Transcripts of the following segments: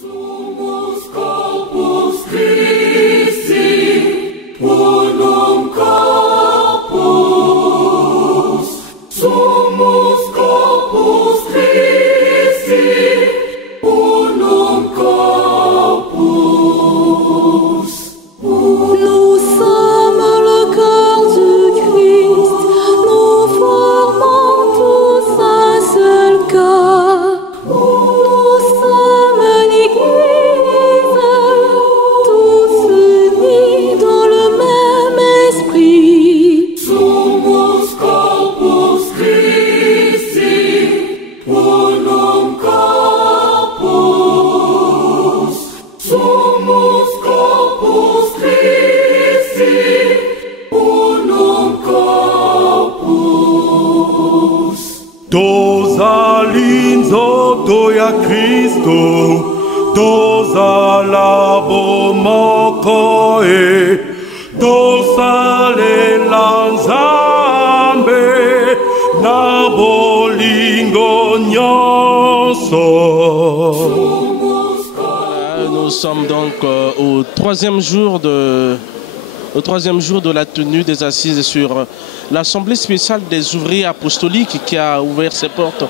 Sumus corpus Christi, unum corpus. Sumus corpus Christi, unum corpus. Nous sommes le corps du Christ, nous formons tous un seul corps. Nous sommes l'Église, tous unis dans le même esprit. Sumus corpus Christi, unum corpus. Sumus corpus Christi, unum corpus. Doza linzo doya Cristo, doza labo mokoe, doza le lanzambe, nabolingo nyonso. Nous sommes donc au troisième jour de la tenue des assises sur l'Assemblée spéciale des ouvriers apostoliques qui a ouvert ses portes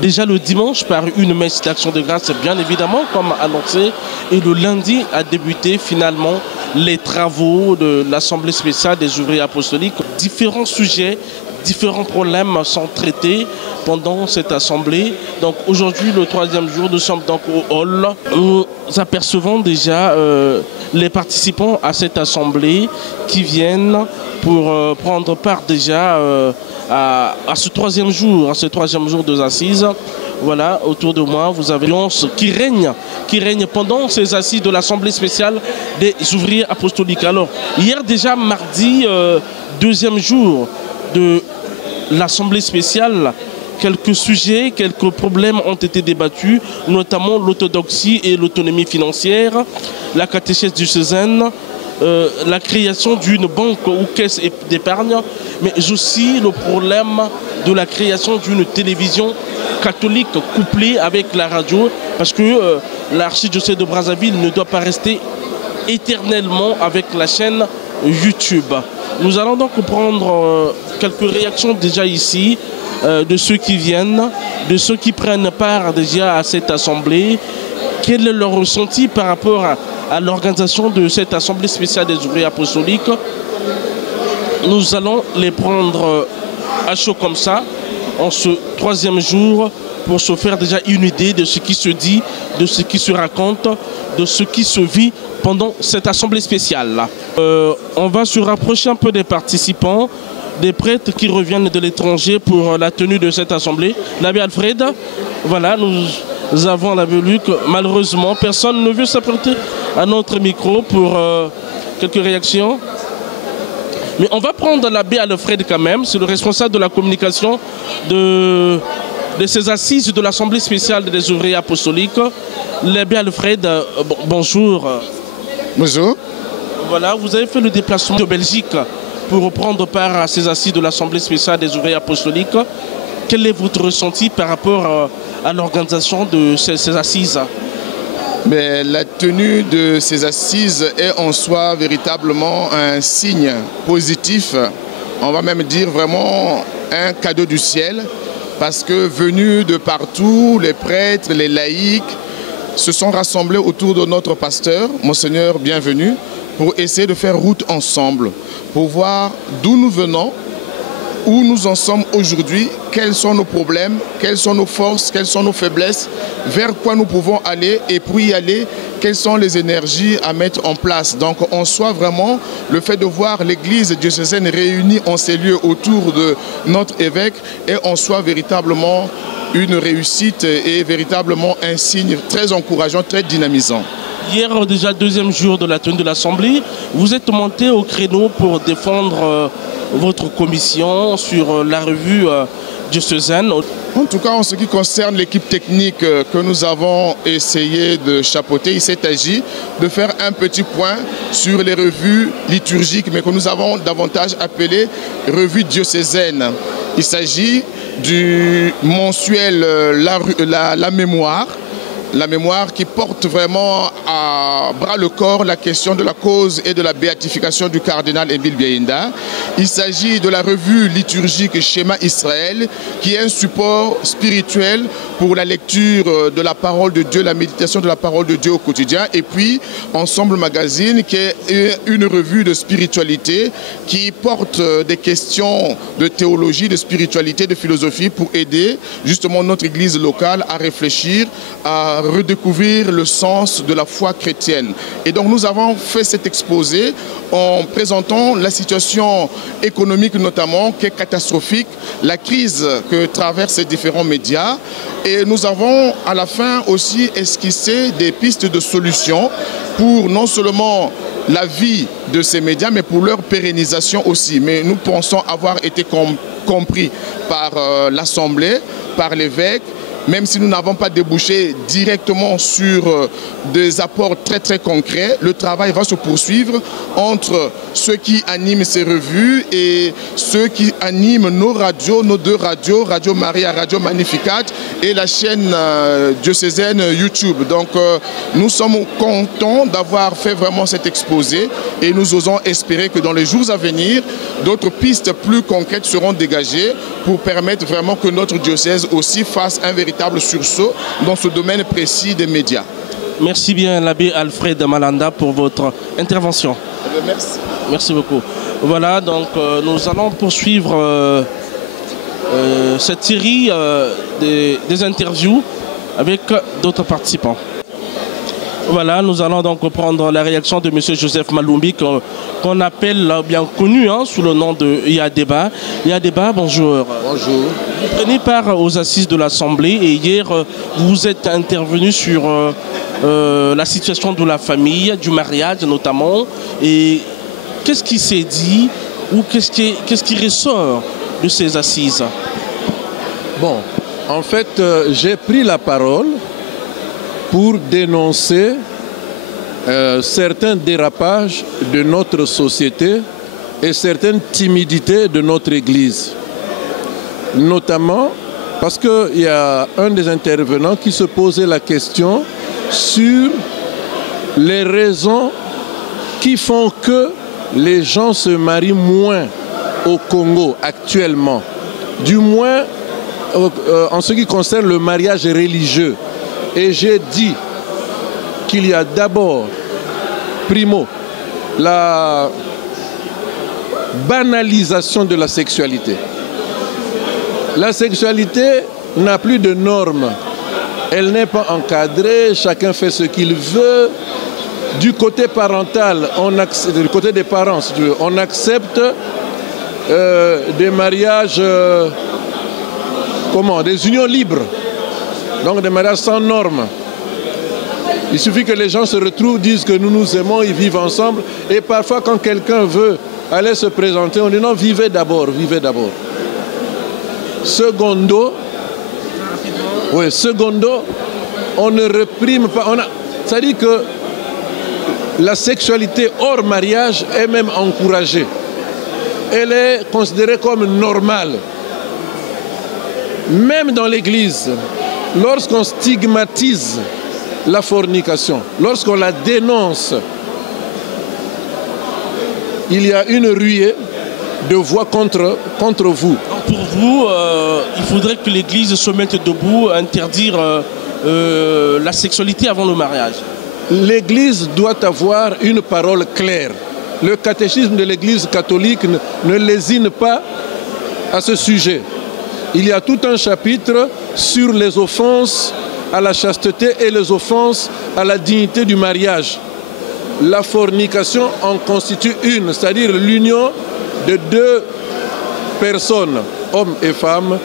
déjà le dimanche par une messe d'action de grâce, bien évidemment, comme annoncé. Et le lundi a débuté finalement les travaux de l'Assemblée spéciale des ouvriers apostoliques. Différents sujets, différents problèmes sont traités pendant cette assemblée. Donc aujourd'hui, le troisième jour, nous sommes donc au hall. Nous apercevons déjà les participants à cette assemblée qui viennent pour prendre part déjà à ce troisième jour des assises. Voilà, autour de moi, vous avez l'ambiance qui règne pendant ces assises de l'Assemblée spéciale des ouvriers apostoliques. Alors, hier déjà, mardi, deuxième jour de l'Assemblée spéciale, quelques sujets, quelques problèmes ont été débattus, notamment l'orthodoxie et l'autonomie financière, la catéchèse diocésaine, la création d'une banque ou caisse d'épargne, mais aussi le problème de la création d'une télévision catholique couplée avec la radio, parce que l'archidiocèse de Brazzaville ne doit pas rester éternellement avec la chaîne YouTube. Nous allons donc prendre quelques réactions déjà ici, de ceux qui viennent, de ceux qui prennent part déjà à cette assemblée. Quel est leur ressenti par rapport à l'organisation de cette assemblée spéciale des ouvriers apostoliques? Nous allons les prendre à chaud comme ça, en ce troisième jour, pour se faire déjà une idée de ce qui se dit, de ce qui se raconte, de ce qui se vit pendant cette assemblée spéciale. On va se rapprocher un peu des participants, des prêtres qui reviennent de l'étranger pour la tenue de cette assemblée. L'abbé Alfred, voilà, nous avons la vue que malheureusement personne ne veut s'apprêter à notre micro pour quelques réactions. Mais on va prendre l'abbé Alfred quand même, c'est le responsable de la communication de ces assises de l'Assemblée spéciale des ouvriers apostoliques. L'abbé Alfred, bonjour. Bonjour. Voilà, vous avez fait le déplacement de Belgique pour prendre part à ces assises de l'Assemblée spéciale des ouvriers apostoliques. Quel est votre ressenti par rapport à l'organisation de ces assises? Mais la tenue de ces assises est en soi véritablement un signe positif, on va même dire vraiment un cadeau du ciel, parce que venus de partout, les prêtres, les laïcs se sont rassemblés autour de notre pasteur, Monseigneur Bienvenu, pour essayer de faire route ensemble, pour voir d'où nous venons, où nous en sommes aujourd'hui, quels sont nos problèmes, quelles sont nos forces, quelles sont nos faiblesses, vers quoi nous pouvons aller et pour y aller, quelles sont les énergies à mettre en place. Donc en soi vraiment, le fait de voir l'église diocésaine réunie en ces lieux autour de notre évêque est en soi véritablement une réussite et véritablement un signe très encourageant, très dynamisant. Hier, déjà deuxième jour de la tenue de l'Assemblée, vous êtes monté au créneau pour défendre votre commission sur la revue diocésaine. En tout cas, en ce qui concerne l'équipe technique que nous avons essayé de chapeauter, il s'est agi de faire un petit point sur les revues liturgiques, mais que nous avons davantage appelées revues diocésaines. Il s'agit du mensuel La Mémoire la mémoire qui porte vraiment à bras le corps la question de la cause et de la béatification du cardinal Émile Biaïnda. Il s'agit de la revue liturgique Schéma Israël, qui est un support spirituel pour la lecture de la parole de Dieu, la méditation de la parole de Dieu au quotidien. Et puis Ensemble Magazine, qui est une revue de spiritualité qui porte des questions de théologie, de spiritualité, de philosophie pour aider justement notre église locale à réfléchir, à redécouvrir le sens de la foi chrétienne. Et donc nous avons fait cet exposé en présentant la situation économique notamment qui est catastrophique, la crise que traversent ces différents médias. Et nous avons à la fin aussi esquissé des pistes de solutions pour non seulement la vie de ces médias, mais pour leur pérennisation aussi. Mais nous pensons avoir été compris par l'Assemblée, par l'évêque, même si nous n'avons pas débouché directement sur des apports très très concrets. Le travail va se poursuivre entre ceux qui animent ces revues et ceux qui animent nos radios, nos deux radios, Radio Maria, Radio Magnificat et la chaîne diocésaine YouTube. Donc nous sommes contents d'avoir fait vraiment cet exposé et nous osons espérer que dans les jours à venir, d'autres pistes plus concrètes seront dégagées pour permettre vraiment que notre diocèse aussi fasse un véritable sursaut dans ce domaine précis des médias. Merci bien l'abbé Alfred Malanda pour votre intervention. Merci. Merci beaucoup. Voilà, donc nous allons poursuivre cette série des interviews avec d'autres participants. Voilà, nous allons donc prendre la réaction de M. Joseph Malumbi, qu'on appelle bien connu sous le nom de Yadeba. Yadeba, bonjour. Bonjour. Vous prenez part aux assises de l'Assemblée et hier, vous êtes intervenu sur la situation de la famille, du mariage notamment. Et qu'est-ce qui s'est dit ou qu'est-ce qui ressort de ces assises? Bon, en fait, j'ai pris la parole pour dénoncer certains dérapages de notre société et certaines timidités de notre Église. Notamment parce qu'il y a un des intervenants qui se posait la question sur les raisons qui font que les gens se marient moins au Congo actuellement. Du moins en ce qui concerne le mariage religieux. Et j'ai dit qu'il y a d'abord, primo, la banalisation de la sexualité. La sexualité n'a plus de normes. Elle n'est pas encadrée, chacun fait ce qu'il veut. Du côté parental, du côté des parents, on accepte des mariages, des unions libres. Donc des mariages sans normes. Il suffit que les gens se retrouvent, disent que nous nous aimons, ils vivent ensemble. Et parfois quand quelqu'un veut aller se présenter, on dit non, vivez d'abord, vivez d'abord. Secondo, on ne réprime pas. C'est-à-dire que la sexualité hors mariage est même encouragée. Elle est considérée comme normale. Même dans l'Église, lorsqu'on stigmatise la fornication, lorsqu'on la dénonce, il y a une ruée de voix contre vous. Pour vous, il faudrait que l'Église se mette debout, interdire la sexualité avant le mariage. L'Église doit avoir une parole claire. Le catéchisme de l'Église catholique ne lésine pas à ce sujet. Il y a tout un chapitre sur les offenses à la chasteté et les offenses à la dignité du mariage. La fornication en constitue une, c'est-à-dire l'union de deux personnes, hommes et femmes,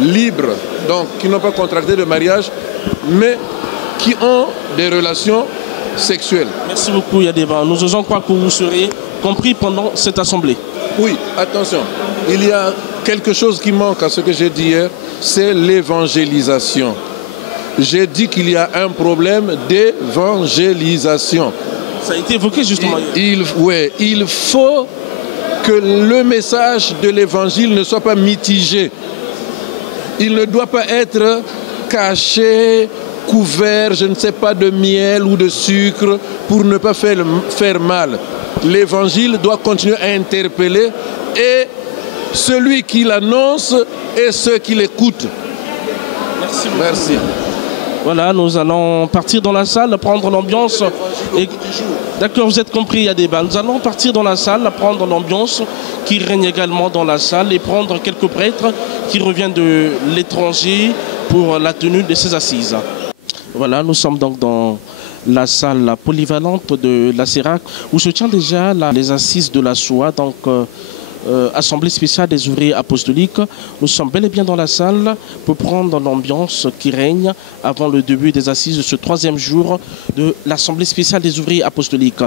libres, donc qui n'ont pas contracté de mariage, mais qui ont des relations sexuelles. Merci beaucoup Yadeba. Nous osons croire que vous serez compris pendant cette assemblée. Oui, attention, il y a quelque chose qui manque à ce que j'ai dit hier, c'est l'évangélisation. J'ai dit qu'il y a un problème d'évangélisation. Ça a été évoqué justement hier. Il faut que le message de l'évangile ne soit pas mitigé. Il ne doit pas être caché, couvert, je ne sais pas, de miel ou de sucre pour ne pas faire mal. L'évangile doit continuer à interpeller et celui qui l'annonce et ceux qui l'écoutent. Merci beaucoup. Merci. Voilà, nous allons partir dans la salle, prendre l'ambiance. D'accord, vous êtes compris, il y a des balles. Nous allons partir dans la salle, prendre l'ambiance qui règne également dans la salle et prendre quelques prêtres qui reviennent de l'étranger pour la tenue de ces assises. Voilà, nous sommes donc dans la salle polyvalente de la CERAC où se tient déjà les assises de la SOA, donc Assemblée spéciale des ouvriers apostoliques. Nous sommes bel et bien dans la salle pour prendre l'ambiance qui règne avant le début des assises de ce 3e jour de l'Assemblée spéciale des ouvriers apostoliques.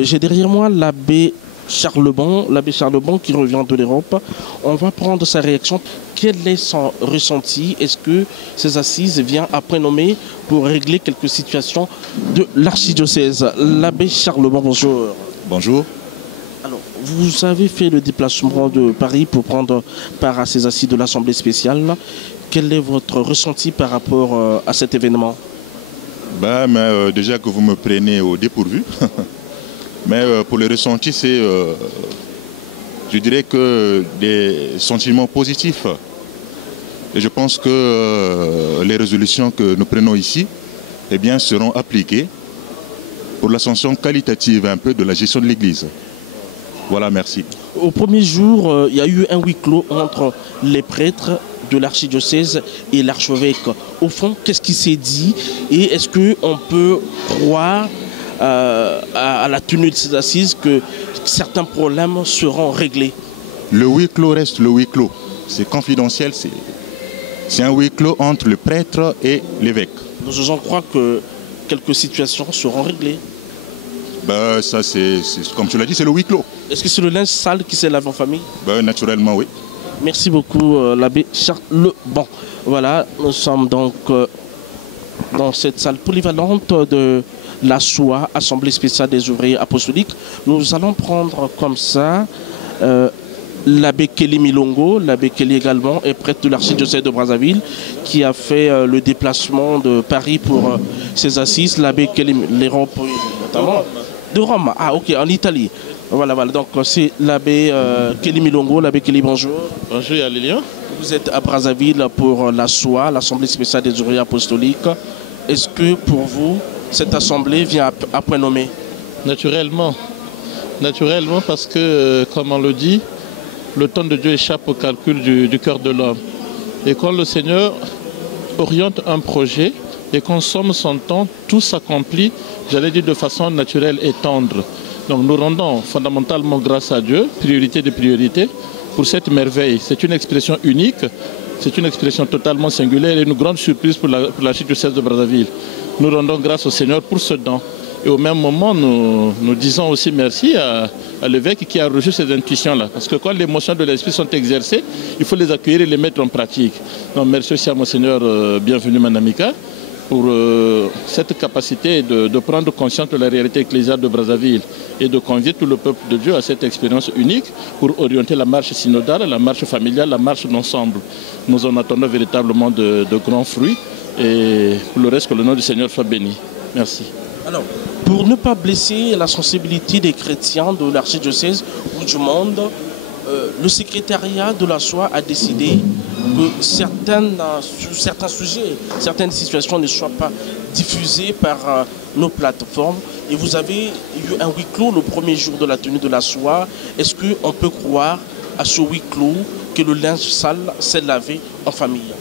J'ai derrière moi l'abbé Charles Bon qui revient de l'Europe. On va prendre sa réaction. Quel est son ressenti? Est-ce que ces assises viennent à prénommer pour régler quelques situations de l'archidiocèse? L'abbé Charles Bon, bonjour. Bonjour. Alors, vous avez fait le déplacement de Paris pour prendre part à ces assises de l'Assemblée spéciale. Quel est votre ressenti par rapport à cet événement? Déjà que vous me prenez au dépourvu. Mais pour le ressenti, c'est, je dirais que des sentiments positifs. Et je pense que les résolutions que nous prenons ici, eh bien, seront appliquées pour l'ascension qualitative un peu de la gestion de l'Église. Voilà, merci. Au premier jour, il y a eu un huis clos entre les prêtres de l'archidiocèse et l'archevêque. Au fond, qu'est-ce qui s'est dit et est-ce qu'on peut croire à la tenue de ces assises que certains problèmes seront réglés? Le huis clos reste le huis clos. C'est confidentiel, c'est un huis clos entre le prêtre et l'évêque. Nous osons croire que quelques situations seront réglées. Ça, c'est comme tu l'as dit, c'est le huis clos. Est-ce que c'est le linge sale qui s'est lavé en famille? Naturellement, oui. Merci beaucoup, l'abbé Charles Bon. Voilà, nous sommes donc dans cette salle polyvalente de la SOA, Assemblée spéciale des ouvriers apostoliques. Nous allons prendre comme ça l'abbé Kelly Milongo. L'abbé Kelly également est prêtre de l'archidiocèse de Brazzaville qui a fait le déplacement de Paris pour ses assises. L'abbé Kelly, l'Europe notamment. De Rome, ok, en Italie. Voilà, donc c'est l'abbé Kelly Milongo. L'abbé Kelly, bonjour. Bonjour, Lilian. Vous êtes à Brazzaville pour la SOA, l'Assemblée spéciale des ouvriers apostoliques. Est-ce que pour vous, cette assemblée vient à point nommé? Naturellement. Naturellement parce que, comme on le dit, le temps de Dieu échappe au calcul du cœur de l'homme. Et quand le Seigneur oriente un projet et consomme son temps, tout s'accomplit, j'allais dire de façon naturelle et tendre. Donc nous rendons fondamentalement grâce à Dieu, priorité de priorité, pour cette merveille. C'est une expression unique, c'est une expression totalement singulière et une grande surprise pour l'archidiocèse de Brazzaville. Nous rendons grâce au Seigneur pour ce don. Et au même moment, nous disons aussi merci à l'évêque qui a reçu ces intuitions-là. Parce que quand les émotions de l'esprit sont exercées, il faut les accueillir et les mettre en pratique. Donc merci aussi à Monseigneur Bienvenu Manamika pour cette capacité de prendre conscience de la réalité ecclésiale de Brazzaville et de convier tout le peuple de Dieu à cette expérience unique pour orienter la marche synodale, la marche familiale, la marche d'ensemble. Nous en attendons véritablement de grands fruits et pour le reste, que le nom du Seigneur soit béni. Merci. Alors, pour ne pas blesser la sensibilité des chrétiens de l'archidiocèse ou du monde, le secrétariat de la SOA a décidé que sur certains sujets, certaines situations ne soient pas diffusées par nos plateformes. Et vous avez eu un huis clos le premier jour de la tenue de la SOA. Est-ce qu'on peut croire à ce huis clos que le linge sale s'est lavé en famille?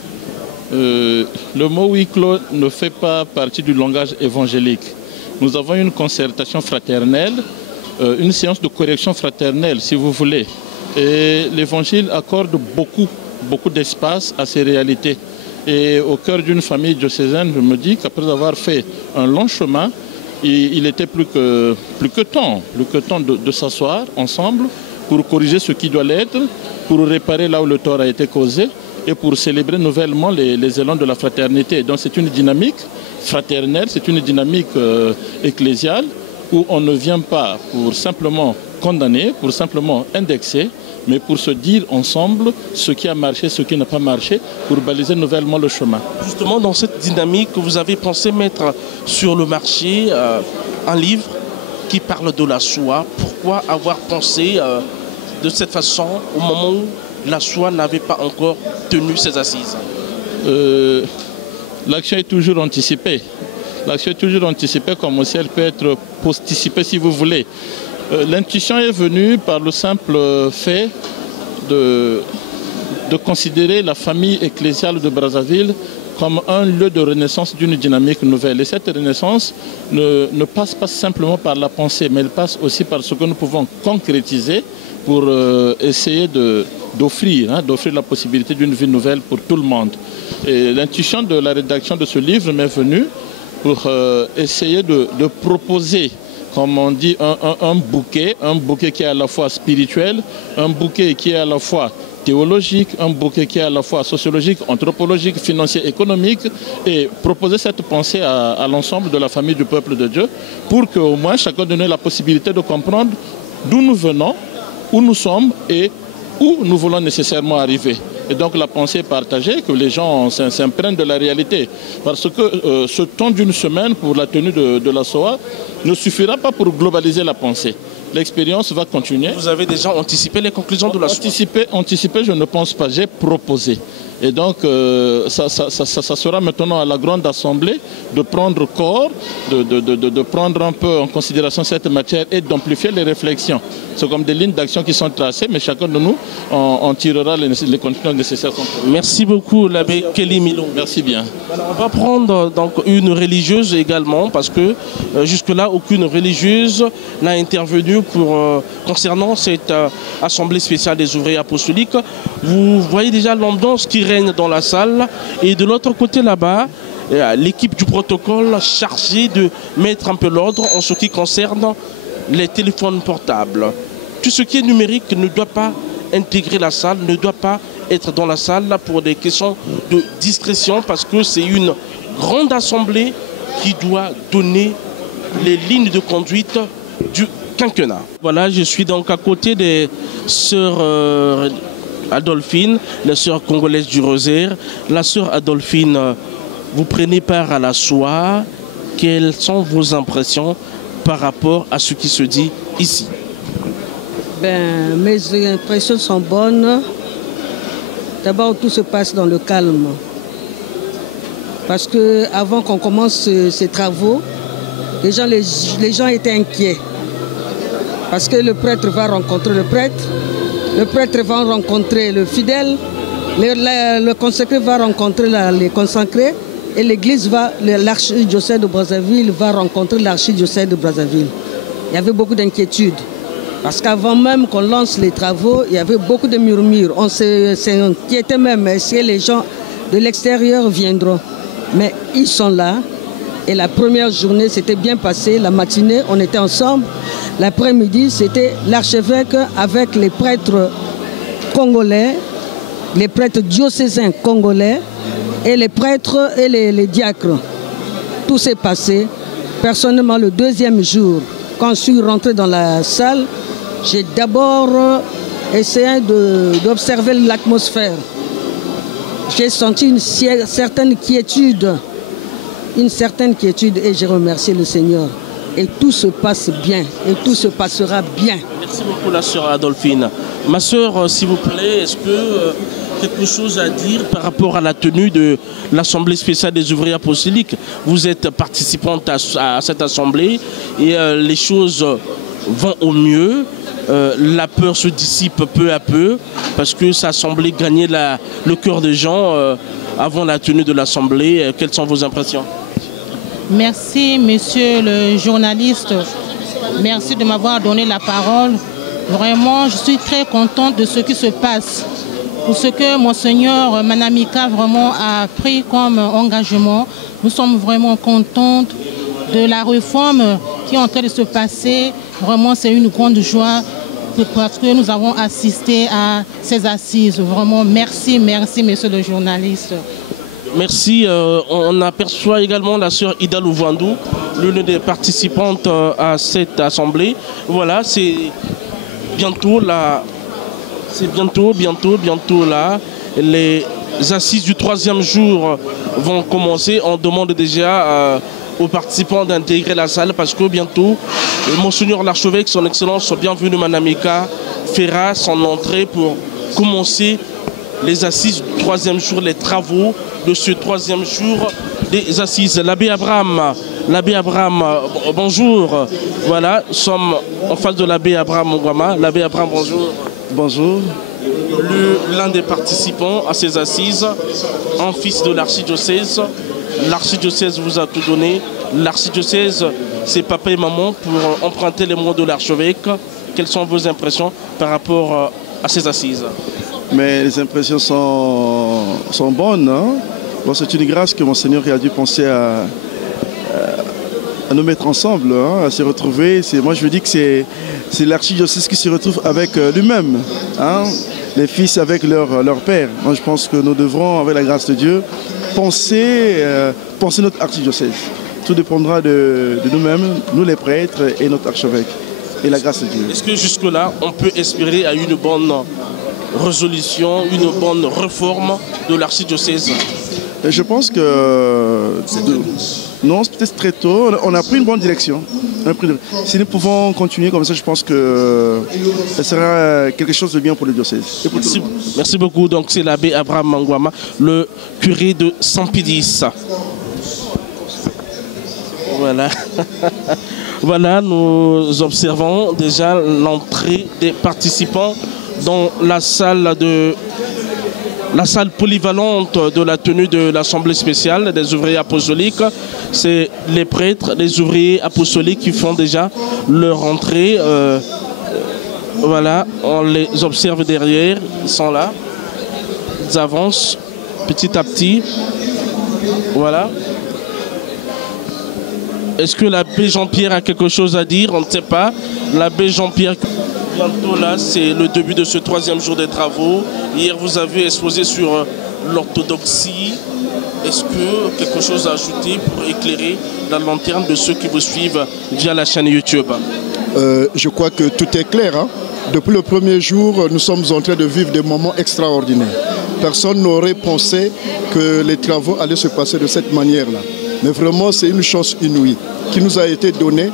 Le mot huis clos ne fait pas partie du langage évangélique. Nous avons une concertation fraternelle, une séance de correction fraternelle, si vous voulez. Et l'Évangile accorde beaucoup d'espace à ces réalités. Et au cœur d'une famille diocésaine, je me dis qu'après avoir fait un long chemin, il était plus que temps de s'asseoir ensemble pour corriger ce qui doit l'être, pour réparer là où le tort a été causé et pour célébrer nouvellement les élans de la fraternité. Donc c'est une dynamique fraternelle, c'est une dynamique ecclésiale où on ne vient pas pour simplement condamner, pour simplement indexer, mais pour se dire ensemble ce qui a marché, ce qui n'a pas marché, pour baliser nouvellement le chemin. Justement, dans cette dynamique, vous avez pensé mettre sur le marché un livre qui parle de la Shoah. Pourquoi avoir pensé de cette façon au moment où la Shoah n'avait pas encore tenu ses assises? L'action est toujours anticipée. L'action est toujours anticipée, comme aussi elle peut être posticipée si vous voulez. L'intuition est venue par le simple fait de considérer la famille ecclésiale de Brazzaville comme un lieu de renaissance d'une dynamique nouvelle. Et cette renaissance ne passe pas simplement par la pensée, mais elle passe aussi par ce que nous pouvons concrétiser pour essayer d'offrir la possibilité d'une vie nouvelle pour tout le monde. Et l'intuition de la rédaction de ce livre m'est venue pour essayer de proposer, comme on dit, un bouquet qui est à la fois spirituel, un bouquet qui est à la fois théologique, un bouquet qui est à la fois sociologique, anthropologique, financier, économique, et proposer cette pensée à l'ensemble de la famille du peuple de Dieu pour qu'au moins chacun donne la possibilité de comprendre d'où nous venons, où nous sommes et où nous voulons nécessairement arriver. Et donc la pensée est partagée, que les gens s'imprègnent de la réalité. Parce que ce temps d'une semaine pour la tenue de la Shoah ne suffira pas pour globaliser la pensée. L'expérience va continuer. Vous avez déjà anticipé les conclusions de la Shoah? Anticipé, je ne pense pas. J'ai proposé. Et donc, ça sera maintenant à la grande assemblée de prendre corps, de prendre un peu en considération cette matière et d'amplifier les réflexions. C'est comme des lignes d'action qui sont tracées, mais chacun de nous en tirera les conditions nécessaires. Merci beaucoup, l'abbé Kelly Milon. Merci bien. Alors, on va prendre donc une religieuse également, parce que jusque-là, aucune religieuse n'a intervenu concernant cette assemblée spéciale des ouvriers apostoliques. Vous voyez déjà l'ambiance qui règne dans la salle, et de l'autre côté là-bas, l'équipe du protocole chargée de mettre un peu l'ordre en ce qui concerne les téléphones portables. Tout ce qui est numérique ne doit pas intégrer la salle, ne doit pas être dans la salle pour des questions de discrétion, parce que c'est une grande assemblée qui doit donner les lignes de conduite du quinquennat. Voilà, je suis donc à côté des sœurs Adolphine, les sœurs congolaises du Rosaire. La sœur Adolphine, vous prenez part à la Shoah. Quelles sont vos impressions par rapport à ce qui se dit ici? Mes impressions sont bonnes. D'abord, tout se passe dans le calme. Parce qu'avant qu'on commence ces travaux, les gens étaient inquiets. Parce que le prêtre va rencontrer le prêtre va rencontrer le fidèle, le consacré va rencontrer les consacrés, et l'église l'archidiocèse de Brazzaville va rencontrer l'archidiocèse de Brazzaville. Il y avait beaucoup d'inquiétudes. Parce qu'avant même qu'on lance les travaux, il y avait beaucoup de murmures. On s'inquiétait même, est-ce que les gens de l'extérieur viendront? Mais ils sont là. Et la première journée, c'était bien passé. La matinée, on était ensemble. L'après-midi, c'était l'archevêque avec les prêtres congolais, les prêtres diocésains congolais et les prêtres et les diacres. Tout s'est passé. Personnellement, le deuxième jour, quand je suis rentré dans la salle, j'ai d'abord essayé d'observer l'atmosphère. J'ai senti une certaine quiétude. Et j'ai remercié le Seigneur. Et tout se passe bien, et tout se passera bien. Merci beaucoup, la sœur Adolphine. Ma sœur, s'il vous plaît, est-ce que quelque chose à dire par rapport à la tenue de l'Assemblée spéciale des ouvriers apostoliques? Vous êtes participante à cette assemblée et les choses vont au mieux. La peur se dissipe peu à peu parce que ça semblait gagner le cœur des gens avant la tenue de l'Assemblée. Quelles sont vos impressions? Merci, monsieur le journaliste. Merci de m'avoir donné la parole. Vraiment, je suis très contente de ce qui se passe. Pour ce que Monseigneur Manamika vraiment a pris comme engagement. Nous sommes vraiment contentes de la réforme qui est en train de se passer. Vraiment, c'est une grande joie parce que nous avons assisté à ces assises. Vraiment, merci, monsieur le journaliste. Merci. On aperçoit également la sœur Ida Louvandou, l'une des participantes à cette assemblée. Voilà, c'est bientôt là, c'est bientôt là, les assises du 3e jour vont commencer. On demande déjà aux participants d'intégrer la salle parce que bientôt, Monseigneur l'archevêque, son Excellence, bienvenue Manamika, fera son entrée pour commencer les assises du 3e jour, les travaux de ce 3e jour des assises. L'abbé Abraham, bonjour. Voilà, nous sommes en face de l'abbé Abraham Ngwama. L'abbé Abraham, bonjour. Bonjour. L'un des participants à ces assises, un fils de l'archidiocèse. L'archidiocèse vous a tout donné. L'archidiocèse, c'est papa et maman pour emprunter les mots de l'archevêque. Quelles sont vos impressions par rapport à ces assises? Mais les impressions sont bonnes. Hein? Bon, c'est une grâce que Monseigneur a dû penser à nous mettre ensemble, hein, à se retrouver. Moi, je veux dire que c'est l'archidiocèse qui se retrouve avec lui-même. Hein? Les fils avec leur père. Moi, je pense que nous devrons, avec la grâce de Dieu, penser notre archidiocèse. Tout dépendra de nous-mêmes, nous les prêtres et notre archevêque. Et la grâce de Dieu. Est-ce que jusque-là, on peut espérer à une bonne résolution, une bonne réforme de l'archidiocèse? Je pense que... Non, c'est peut-être très tôt. On a pris une bonne direction. Si nous pouvons continuer comme ça, je pense que ça sera quelque chose de bien pour le diocèse. Merci beaucoup. Donc c'est l'abbé Abraham Ngwama, le curé de Saint-Pédis. Voilà. Voilà, nous observons déjà l'entrée des participants dans la salle polyvalente de la tenue de l'Assemblée spéciale des ouvriers apostoliques. C'est les prêtres, les ouvriers apostoliques qui font déjà leur entrée. Voilà, on les observe derrière, ils sont là. Ils avancent petit à petit. Voilà. Est-ce que l'abbé Jean-Pierre a quelque chose à dire? On ne sait pas. L'abbé Jean-Pierre, bientôt là, c'est le début de ce 3e jour des travaux. Hier, vous avez exposé sur l'orthodoxie. Est-ce que quelque chose à ajouter pour éclairer la lanterne de ceux qui vous suivent via la chaîne YouTube? Je crois que tout est clair. Hein? Depuis le premier jour, nous sommes en train de vivre des moments extraordinaires. Personne n'aurait pensé que les travaux allaient se passer de cette manière-là. Mais vraiment, c'est une chance inouïe qui nous a été donnée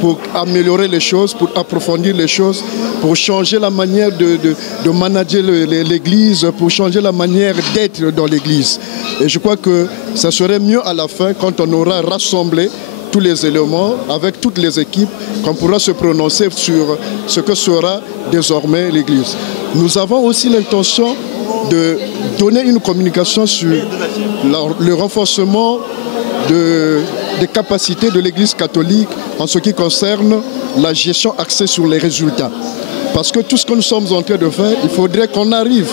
pour améliorer les choses, pour approfondir les choses, pour changer la manière de manager l'Église, pour changer la manière d'être dans l'Église. Et je crois que ça serait mieux à la fin quand on aura rassemblé tous les éléments avec toutes les équipes, qu'on pourra se prononcer sur ce que sera désormais l'Église. Nous avons aussi l'intention de donner une communication sur le renforcement des capacités de l'Église catholique en ce qui concerne la gestion axée sur les résultats. Parce que tout ce que nous sommes en train de faire, il faudrait qu'on arrive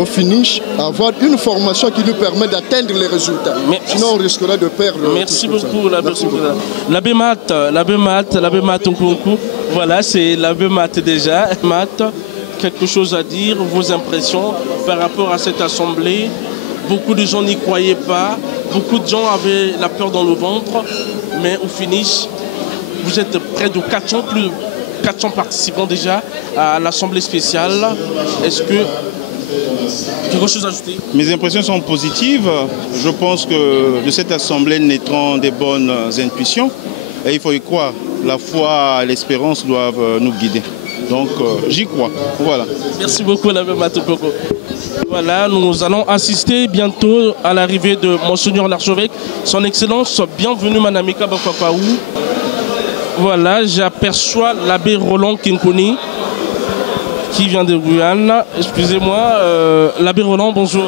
au finish à avoir une formation qui nous permet d'atteindre les résultats. Sinon, on risquerait de perdre. Merci beaucoup, l'abbé Matt Nkunku. Voilà, c'est l'abbé Matt déjà. Matt, quelque chose à dire, vos impressions par rapport à cette assemblée? Beaucoup de gens n'y croyaient pas. Beaucoup de gens avaient la peur dans le ventre, mais au finish, vous êtes près de 400, plus de 400 participants déjà à l'Assemblée spéciale. Est-ce que quelque chose à ajouter? Mes impressions sont positives. Je pense que de cette Assemblée naîtront des bonnes intuitions et il faut y croire. La foi et l'espérance doivent nous guider. Donc j'y crois. Voilà. Merci beaucoup, l'abbé Matokoko. Voilà, nous allons assister bientôt à l'arrivée de Monseigneur l'archevêque. Son Excellence, bienvenue Manamika Bafapaou. Voilà, j'aperçois l'abbé Roland Kinkoni qui vient de Guyane. Excusez-moi, l'abbé Roland, bonjour.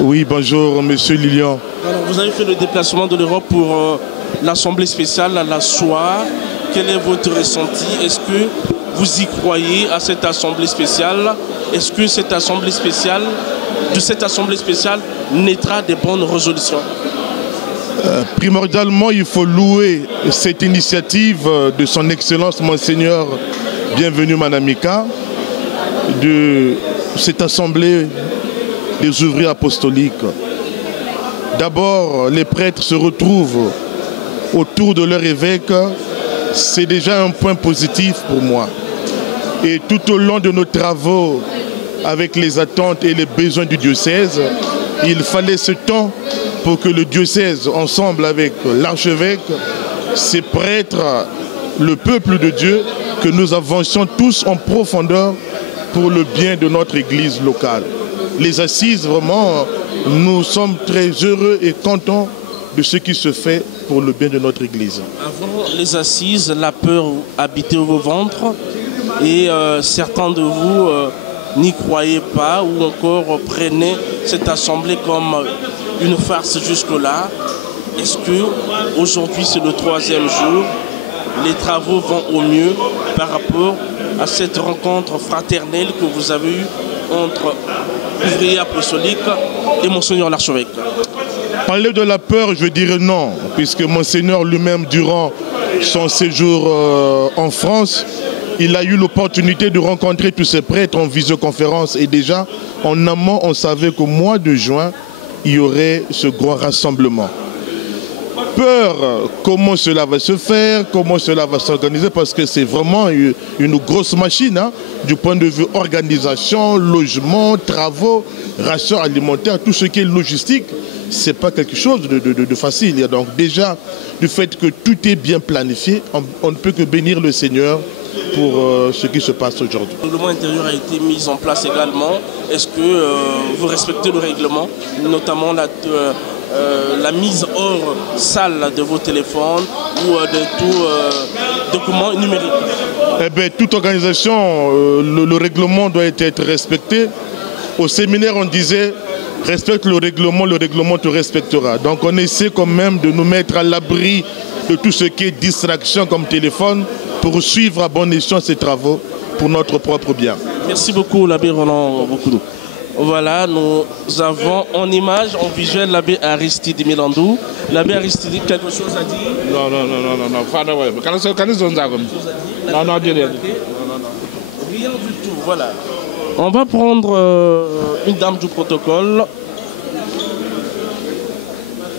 Oui, bonjour, monsieur Lilian. Alors, vous avez fait le déplacement de l'Europe pour l'Assemblée spéciale à la SOA. Quel est votre ressenti? Est-ce que vous y croyez à cette Assemblée spéciale? Est-ce que de cette Assemblée spéciale naîtra des bonnes résolutions? Primordialement, il faut louer cette initiative de son Excellence Monseigneur Bienvenue Manamika, de cette Assemblée des ouvriers apostoliques. D'abord, les prêtres se retrouvent autour de leur évêque. C'est déjà un point positif pour moi. Et tout au long de nos travaux, avec les attentes et les besoins du diocèse, il fallait ce temps pour que le diocèse, ensemble avec l'archevêque, ses prêtres, le peuple de Dieu, que nous avancions tous en profondeur pour le bien de notre église locale. Les assises, vraiment, nous sommes très heureux et contents de ce qui se fait pour le bien de notre église. Avant les assises, la peur habitait vos ventres et certains de vous n'y croyaient pas ou encore prenaient cette assemblée comme une farce jusque-là. Est-ce que aujourd'hui c'est le 3e jour, les travaux vont au mieux par rapport à cette rencontre fraternelle que vous avez eue entre ouvriers apostoliques et Monseigneur l'archevêque? Parler de la peur, je dirais non, puisque Monseigneur lui-même, durant son séjour en France, il a eu l'opportunité de rencontrer tous ces prêtres en visioconférence. Et déjà, en amont, on savait qu'au mois de juin, il y aurait ce grand rassemblement. Peur, comment cela va se faire, comment cela va s'organiser, parce que c'est vraiment une grosse machine, hein, du point de vue organisation, logement, travaux, ration alimentaire, tout ce qui est logistique, c'est pas quelque chose de facile. Et donc déjà, du fait que tout est bien planifié, on ne peut que bénir le Seigneur pour ce qui se passe aujourd'hui. Le règlement intérieur a été mis en place également. Est-ce que vous respectez le règlement, notamment la mise hors salle de vos téléphones ou de tout document numérique? Eh bien, toute organisation, le règlement doit être respecté. Au séminaire, on disait respecte le règlement te respectera. Donc on essaie quand même de nous mettre à l'abri de tout ce qui est distraction comme téléphone pour suivre à bon escient ces travaux pour notre propre bien. Merci beaucoup l'abbé Roland Boukoulou. Voilà, nous avons en image, en visuel, l'abbé Aristide Milandou. L'abbé Aristide, quelque chose à dire? Non. Rien du tout, voilà. On va prendre une dame du protocole.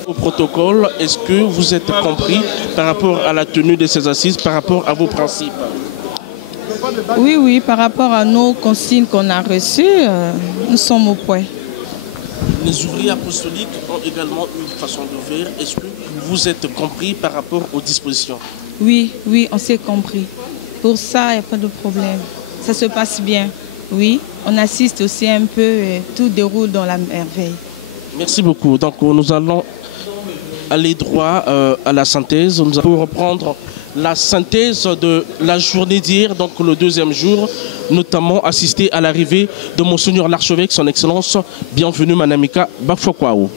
Au protocole, est-ce que vous êtes compris par rapport à la tenue de ces assises, par rapport à vos principes? Oui, par rapport à nos consignes qu'on a reçues, nous sommes au point. Les ouvriers apostoliques ont également une façon de faire. Est-ce que vous êtes compris par rapport aux dispositions? Oui, on s'est compris. Pour ça, il n'y a pas de problème. Ça se passe bien. Oui, on assiste aussi un peu et tout déroule dans la merveille. Merci beaucoup. Donc nous allons aller droit à la synthèse. Nous allons reprendre la synthèse de la journée d'hier, donc le 2e jour, notamment assister à l'arrivée de Monseigneur l'archevêque, son Excellence. Bienvenue Manamika Bafokwao.